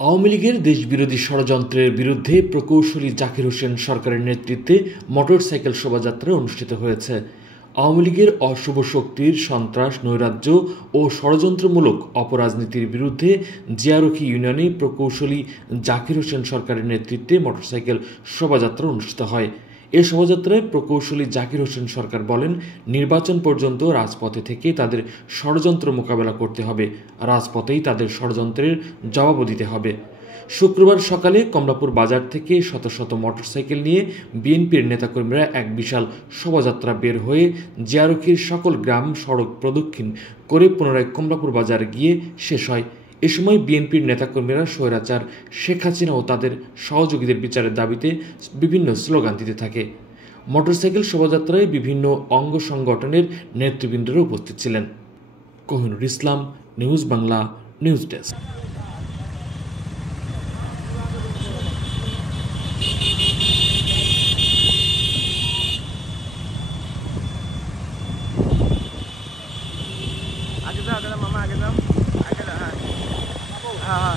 আওয়ামী লীগের দেশবিরোধী ষড়যন্ত্রের বিরুদ্ধে প্রকৌশলী জাকির হোসেন সরকারের নেতৃত্বে মোটরসাইকেল শোভাযাত্রা অনুষ্ঠিত হয়েছে। আওয়ামী লীগের অশুভ শক্তির সন্ত্রাস, নৈরাজ্য ও ষড়যন্ত্রমূলক অপরাজনীতির বিরুদ্ধে জিয়ারকি ইউনিয়নে প্রকৌশলী জাকির হোসেন সরকারের নেতৃত্বে মোটরসাইকেল শোভাযাত্রা অনুষ্ঠিত হয়। এ শোভাযাত্রায় প্রকৌশলী জাকির হোসেন সরকার বলেন, নির্বাচন পর্যন্ত রাজপথে থেকে তাদের ষড়যন্ত্র মোকাবেলা করতে হবে, রাজপথেই তাদের ষড়যন্ত্রের জবাবও দিতে হবে। শুক্রবার সকালে কমলাপুর বাজার থেকে শত শত মোটরসাইকেল নিয়ে বিএনপির নেতাকর্মীরা এক বিশাল শোভাযাত্রা বের হয়ে জিয়ারকির সকল গ্রাম সড়ক প্রদক্ষিণ করে পুনরায় কমলাপুর বাজার গিয়ে শেষ হয়। এ সময় বিএনপির নেতাকর্মীরা স্বৈরাচার শেখ হাসিনা ও তাদের সহযোগীদের বিচারের দাবিতে বিভিন্ন স্লোগান দিতে থাকে। মোটরসাইকেল শোভাযাত্রায় বিভিন্ন অঙ্গ সংগঠনের নেতৃবৃন্দরা উপস্থিত ছিলেন। কোহিনুর ইসলাম, নিউজ বাংলা, নিউজ ডেস্ক। आगे जाओ मामा, आगे जाओ, आगे जाओ। हाँ हाँ हाँ।